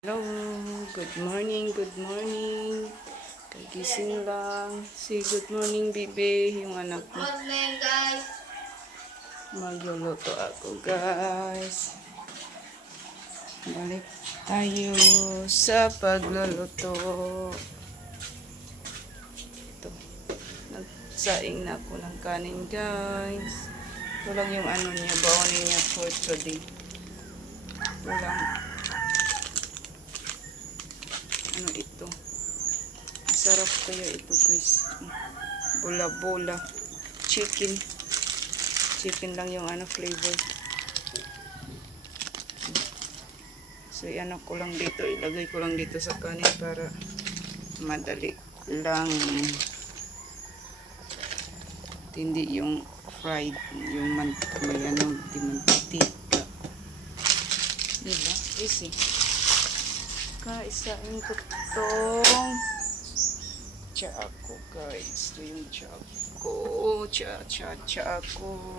Hello, good morning, good morning. Kagising lang. Say good morning, bibi, yung anak ko. Morning, guys. Magluluto ako, guys. Balik tayo sa pagluluto. Ito, nagsaing na ako ng kanin, guys. Ito lang yung ano niya, baonin niya for today. Ito lang. Ano ito? Masarap kaya ito, guys. Bola-bola. Chicken. Chicken lang yung ano flavor. So, ano ko lang dito. Ilagay ko lang dito sa kanin para madali lang. Hindi yung fried. Yung may ano, di mantika. Diba? Easy. Kaisain ko tong chako, guys. Ito yung chako. Chako.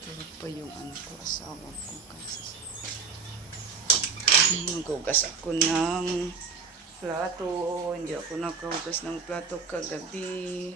Ito pa yung ano ko, asawa ko, guys. Naghugas ako ng plato. Hindi ako nakahugas ng plato kagabi.